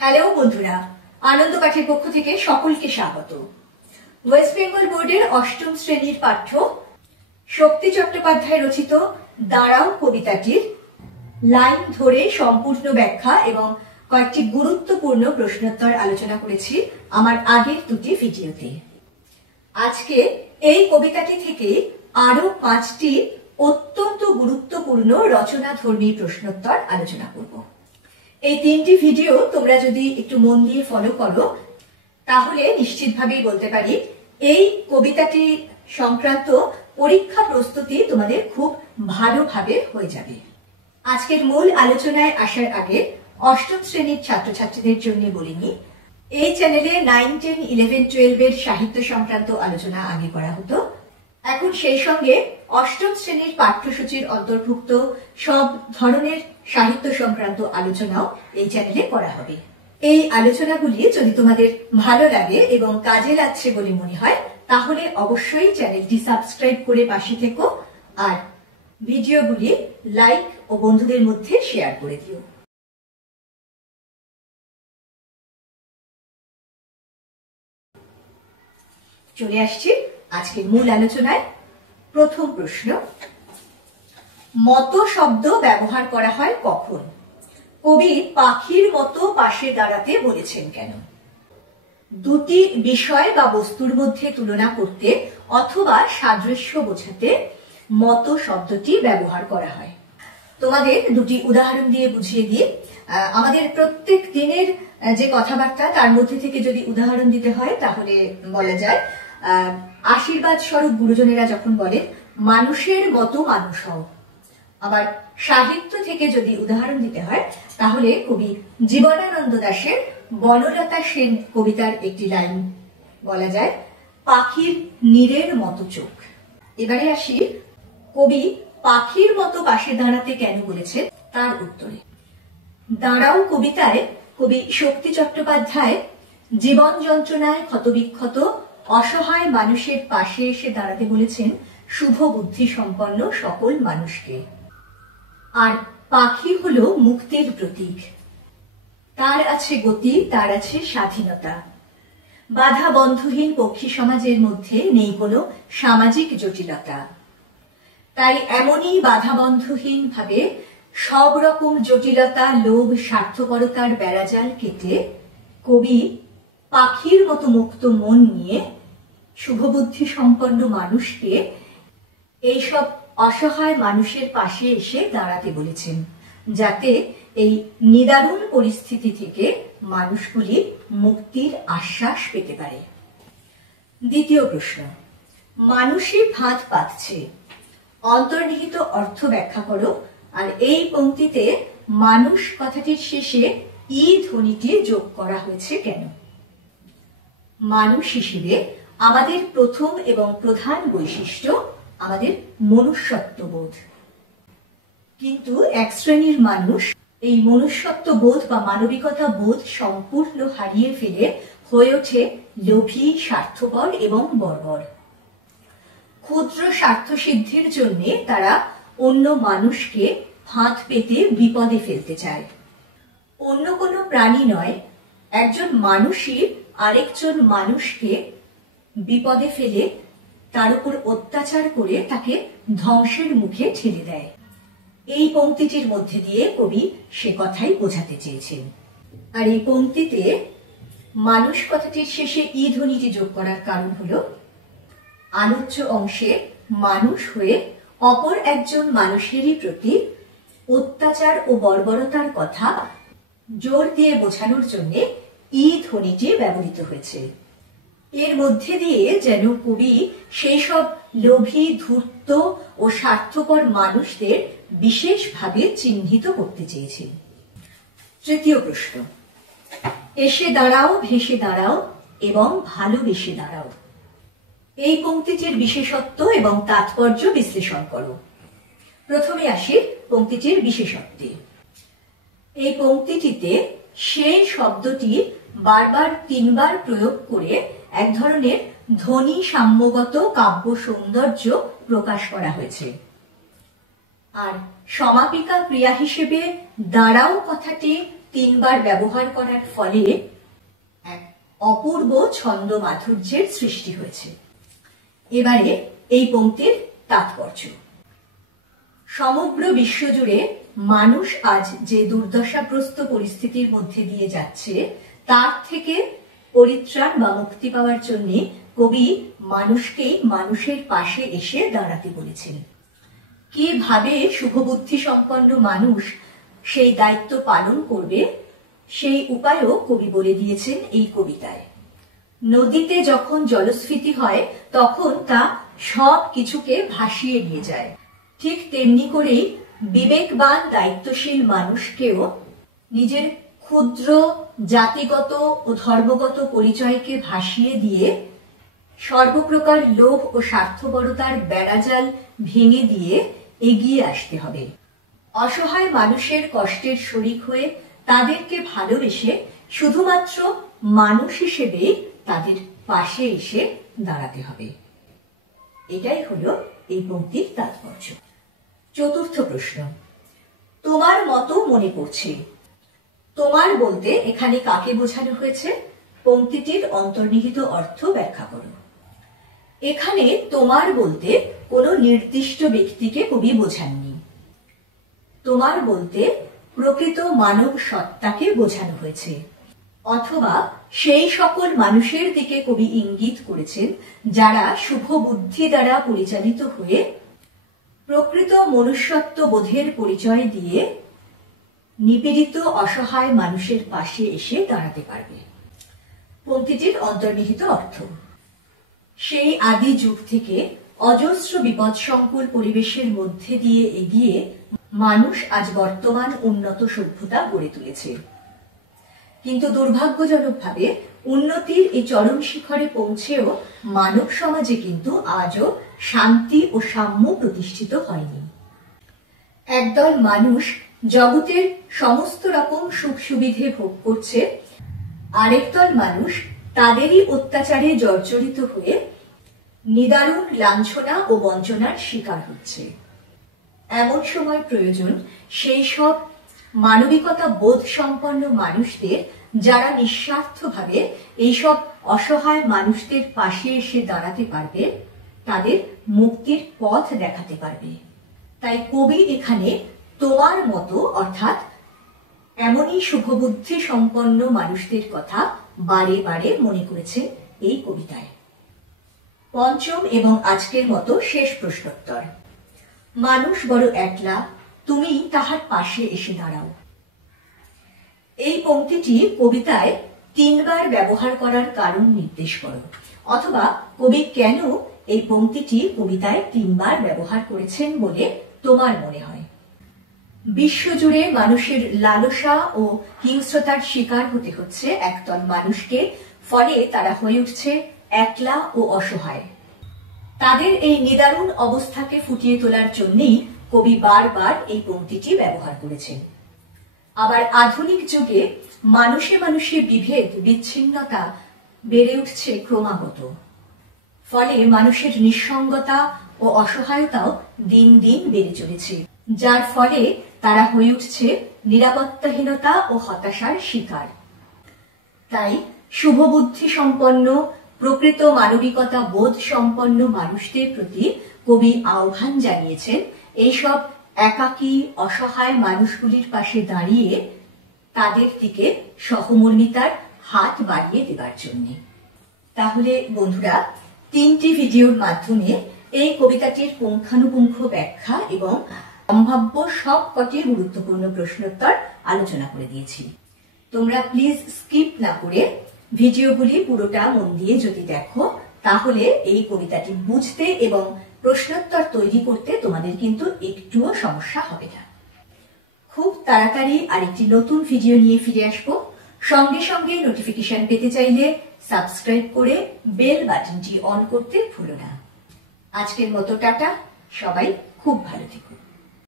Hello বন্ধুরা, আনন্দ পাঠের পক্ষ থেকে সকলকে স্বাগত। ওয়েস্ট বেঙ্গল বোর্ডের অষ্টম শ্রেণীর পাঠ্য শক্তি চট্টোপাধ্যায় রচিত দাঁড়াও কবিতাটির লাইন ধরে সম্পূর্ণ ব্যাখ্যা এবং কয়েকটি গুরুত্বপূর্ণ প্রশ্নোত্তর আলোচনা করেছি আমার আগের দুটি ভিডিওতে। আজকে এই কবিতাটি থেকে আরো 5টি অত্যন্ত গুরুত্বপূর্ণ রচনাধর্মী প্রশ্নোত্তর আলোচনা করব। এই 3টি ভিডিও তোমরা যদি একটু মন দিয়ে ফলো করো তাহলে নিশ্চিতভাবেই বলতে পারি এই কবিতাটি সংক্রান্ত পরীক্ষা প্রস্তুতি তোমাদের খুব ভালোভাবে হয়ে যাবে। আজকের মূল আলোচনায় আসার আগে অষ্টম শ্রেণীর ছাত্রছাত্রীদের জন্য বলিনি, এই চ্যানেলে 9, 10, 11, 12 এর সাহিত্য সংক্রান্ত আলোচনা আগে করা হতো। এখন সেই সঙ্গে অষ্টম শ্রেণীর পাঠ্যসূচির অন্তর্ভুক্ত সব ধরনের সাহিত্য সংক্রান্ত আলোচনাও এই চ্যানেলে করা হবে। এই আলোচনাগুলি যদি তোমাদের ভালো লাগে এবং কাজে লাগছে বলে মনে হয় তাহলে অবশ্যই চ্যানেলটি সাবস্ক্রাইব করে পাশে থেকো আর ভিডিওগুলি লাইক ও বন্ধুদের মধ্যে শেয়ার করে দিও। চলে আসছি আজকের মূল আলোচনায়। প্রথম প্রশ্ন, মতো শব্দ ব্যবহার করা হয় কখন? কবি পাখির মতো পাশে দাঁড়াতে বলেছেন কেন? দুটি বিষয় বা বস্তুর মধ্যে তুলনা করতে অথবা সাদৃশ্য বোঝাতে মতো শব্দটি ব্যবহার করা হয়। তোমাদের দুটি উদাহরণ দিয়ে বুঝিয়ে দিই। আমাদের প্রত্যেক দিনের যে কথাবার্তা তার মধ্যে থেকে যদি উদাহরণ দিতে হয় তাহলে বলা যায় আশীর্বাদ স্বরূপ গুরুজনেরা যখন বলে মানুষের মতো মানুষ হও। আবার সাহিত্য থেকে যদি উদাহরণ দিতে হয় তাহলে কবি জীবনানন্দ দাশের বনলতা সেন কবিতার একটি লাইন বলা যায়, পাখির নীড়ের মতো চোখ। এবারে আসি কবি পাখির মতো পাশে দাঁড়াতে কেন বলেছেন তার উত্তরে। দাঁড়াও কবিতায় কবি শক্তি চট্টোপাধ্যায় জীবন যন্ত্রণায় ক্ষতবিক্ষত অসহায় মানুষের পাশে এসে দাঁড়াতে বলেছেন শুভ বুদ্ধি সম্পন্ন সকল মানুষকে। আর পাখি হলো মুক্তির প্রতীক, তার আছে গতি, তার আছে স্বাধীনতা। বাধা বন্ধহীন পক্ষী সমাজের মধ্যে নেই কোনো সামাজিক জটিলতা। তাই এমনই বাধা বন্ধহীন ভাবে সব রকম জটিলতা, লোভ, স্বার্থপরতার বেড়াজাল কেটে কবি পাখির মতো মুক্ত মন নিয়ে শুভবুদ্ধি সম্পন্ন মানুষকে এইসব অসহায় মানুষের পাশে এসে দাঁড়াতে বলেছেন, যাতে এই নিদারুণ পরিস্থিতি থেকে মানুষগুলি মুক্তির আশ্বাস পেতে পারে। দ্বিতীয় প্রশ্ন, মানুষই ফাঁদ পাতছে, অন্তর্নিহিত অর্থ ব্যাখ্যা করো। আর এই পংক্তিতে মানুষ কথাটির শেষে ই ধ্বনিটি যোগ করা হয়েছে কেন? মানুষ হিসেবে আমাদের প্রথম এবং প্রধান বৈশিষ্ট্য আমাদের মনুষ্যত্ববোধ। কিন্তু এক শ্রেণীর মানুষ এই মনুষ্যত্ববোধ বা মানবিকতা বোধ সম্পূর্ণ হারিয়ে ফেলে হয়ে ওঠে লোভী, স্বার্থপর এবং বর্বর। ক্ষুদ্র স্বার্থ সিদ্ধির জন্য তারা অন্য মানুষকে ফাঁদ পেতে বিপদে ফেলতে চায়। অন্য কোনো প্রাণী নয়, একজন মানুষই আরেকজন মানুষকে বিপদে ফেলে তার উপর অত্যাচার করে তাকে ধ্বংসের মুখে ঠেলে দেয়। এই পংক্তিটির মধ্যে দিয়ে কবি সে কথাই বোঝাতে চেয়েছেন। আর এই পংক্তিতে মানুষ কথাটির শেষে ই ধ্বনিটি যোগ করার কারণ হলো আলোচ্য অংশে মানুষ হয়ে অপর একজন মানুষেরই প্রতি অত্যাচার ও বর্বরতার কথা জোর দিয়ে বোঝানোর জন্য ই ধ্বনিটি ব্যবহৃত হয়েছে। এর মধ্যে দিয়ে যেন কবি সেই সব লোভী, ধূর্ত ও স্বার্থপর মানুষদের বিশেষভাবে চিহ্নিত করতে চেয়েছেন। তৃতীয় প্রশ্ন, এসে দাঁড়াও, ভেসে দাঁড়াও এবং ভালোবেসে দাঁড়াও। এই পংক্তিটির বিশেষত্ব এবং তাৎপর্য বিশ্লেষণ করো। প্রথমে আসি পংক্তিটির বিশেষত্বে। এই পংক্তিটিতে সে শব্দটি বারবার 3 বার প্রয়োগ করে এক ধরনের ধ্বনি সাম্যগত কাব্য সৌন্দর্য প্রকাশ করা হয়েছে। আর সমাপিকা ক্রিয়া হিসেবে দাঁড়াও কথাটি তিনবার ব্যবহার করার ফলে এক অপূর্ব ছন্দ মাধুর্যের সৃষ্টি হয়েছে। এবারে এই পংক্তির তাৎপর্য। সমগ্র বিশ্বজুড়ে মানুষ আজ যে দুর্দশাগ্রস্ত পরিস্থিতির মধ্যে দিয়ে যাচ্ছে, তার থেকে পরিত্রাণ বা মুক্তি পাওয়ার জন্য কবি মানুষকেই মানুষের পাশে এসে দাঁড়াতে বলেছেন। কিভাবে শুভবুদ্ধি সম্পন্ন মানুষ সেই দায়িত্ব পালন করবে, সেই উপায়ও কবি বলে দিয়েছেন এই কবিতায়। নদীতে যখন জলস্ফীতি হয় তখন তা সব কিছুকে ভাসিয়ে নিয়ে যায়। ঠিক তেমনি করেই বিবেকবান দায়িত্বশীল মানুষকেও নিজের ক্ষুদ্র জাতিগত ও ধর্মগত পরিচয়কে ভাসিয়ে দিয়ে সর্বপ্রকার লোভ ও স্বার্থপরতার বেড়াজাল ভেঙে দিয়ে এগিয়ে আসতে হবে। অসহায় মানুষের কষ্টের শরিক হয়ে তাদেরকে ভালোবেসে শুধুমাত্র মানুষ হিসেবে তাদের পাশে এসে দাঁড়াতে হবে। এটাই হলো এই পংক্তির তাৎপর্য। চতুর্থ প্রশ্ন, তোমার মতো মনে পড়ছে। তোমার বলতে এখানে কাকে বোঝানো হয়েছে? পংক্তিটির অন্তর্নিহিত অর্থ ব্যাখ্যা করো। এখানে তোমার বলতে কোনো নির্দিষ্ট ব্যক্তিকে কবি বোঝাননি। তোমার বলতে প্রকৃত মানব সত্তাকে বোঝানো হয়েছে, অথবা সেই সকল মানুষের দিকে কবি ইঙ্গিত করেছেন যারা শুভ বুদ্ধি দ্বারা পরিচালিত হয়ে প্রকৃত মনুষ্যত্ব বোধের পরিচয় দিয়ে নিপীড়িত অসহায় মানুষের পাশে এসে দাঁড়াতে পারবে। পংক্তিটির অন্তর্নিহিত অর্থ, সেই আদি যুগ থেকে অজস্র বিপদসংকুল পরিবেশের মধ্যে দিয়ে এগিয়ে মানুষ আজ বর্তমান উন্নত সভ্যতা গড়ে তুলেছে। কিন্তু দুর্ভাগ্যজনকভাবে উন্নতির এই চরম শিখরে পৌঁছেও মানব সমাজে কিন্তু আজও শান্তি ও সাম্য প্রতিষ্ঠিত হয়নি। একদল মানুষ জগতের সমস্ত রকম সুখ সুবিধে ভোগ করছে, আরেকদল মানুষ তাদেরই অত্যাচারে জর্জরিত হয়ে নিদারুণ লাঞ্ছনা ও বঞ্চনার শিকার হচ্ছে। এমন সময় প্রয়োজন সেই সব মানবিকতা বোধ সম্পন্ন মানুষদের যারা নিঃস্বার্থভাবে এইসব অসহায় মানুষদের পাশে এসে দাঁড়াতে পারবে, তাদের মুক্তির পথ দেখাতে পারবে। তাই কবি এখানে তোমার মতো অর্থাৎ এমনই শুভবুদ্ধি সম্পন্ন মানুষদের কথা বারে বারে মনে করেছেন এই কবিতায়। পঞ্চম এবং আজকের মতো শেষ প্রশ্নোত্তর। মানুষ বড় একলা, তুমি তাহার পাশে এসে দাঁড়াও। এই পংক্তিটি কবিতায় তিনবার ব্যবহার করার কারণ নির্দেশ করো, অথবা কবি কেন এই পংক্তিটি কবিতায় তিনবার ব্যবহার করেছেন বলে তোমার মনে হয়। বিশ্বজুড়ে মানুষের লালসা ও হিংস্রতার শিকার হতে হচ্ছে একদল মানুষকে, ফলে তারা হয়ে উঠছে একলা ও অসহায়। তাদের এই নিদারুণ অবস্থাকে ফুটিয়ে তোলার জন্যই কবি বারবার এই পংক্তিটি ব্যবহার করেছেন। আবার আধুনিক যুগে মানুষে মানুষে বিভেদ বিচ্ছিন্নতা বেড়ে উঠছে ক্রমাগত, ফলে মানুষের নিঃসঙ্গতা ও অসহায়তাও দিন দিন বেড়ে চলেছে, যার ফলে তারা হয়ে উঠছে নিরাপত্তাহীনতা ও হতাশার শিকার। তাই শুভবুদ্ধি সম্পন্ন প্রকৃত মানবিকতা বোধ সম্পন্ন মানুষদের প্রতি কবি আহ্বান জানিয়েছেন এইসব একাকী অসহায় মানুষগুলির পাশে দাঁড়িয়ে তাদের দিকে সহমর্মিতার হাত বাড়িয়ে দেবার জন্য। তাহলে বন্ধুরা, তিনটি ভিডিওর মাধ্যমে এই কবিতাটির পুঙ্খানুপুঙ্খ ব্যাখ্যা এবং সম্ভাব্য সব কটি গুরুত্বপূর্ণ প্রশ্নোত্তর আলোচনা করে দিয়েছি। তোমরা প্লিজ স্কিপ না করে ভিডিওগুলি পুরোটা মন দিয়ে যদি দেখো, তাহলে এই কবিতাটি বুঝতে এবং প্রশ্নোত্তর তৈরি করতে তোমাদের কিন্তু একটুও সমস্যা হবে না। খুব তাড়াতাড়ি আরেকটি নতুন ভিডিও নিয়ে ফিরে আসবো। সঙ্গে সঙ্গে নোটিফিকেশন পেতে চাইলে সাবস্ক্রাইব করে বেল বাটনটি অন করতে ভুলো না। আজকের মতো টাটা, সবাই খুব ভালো থেকো।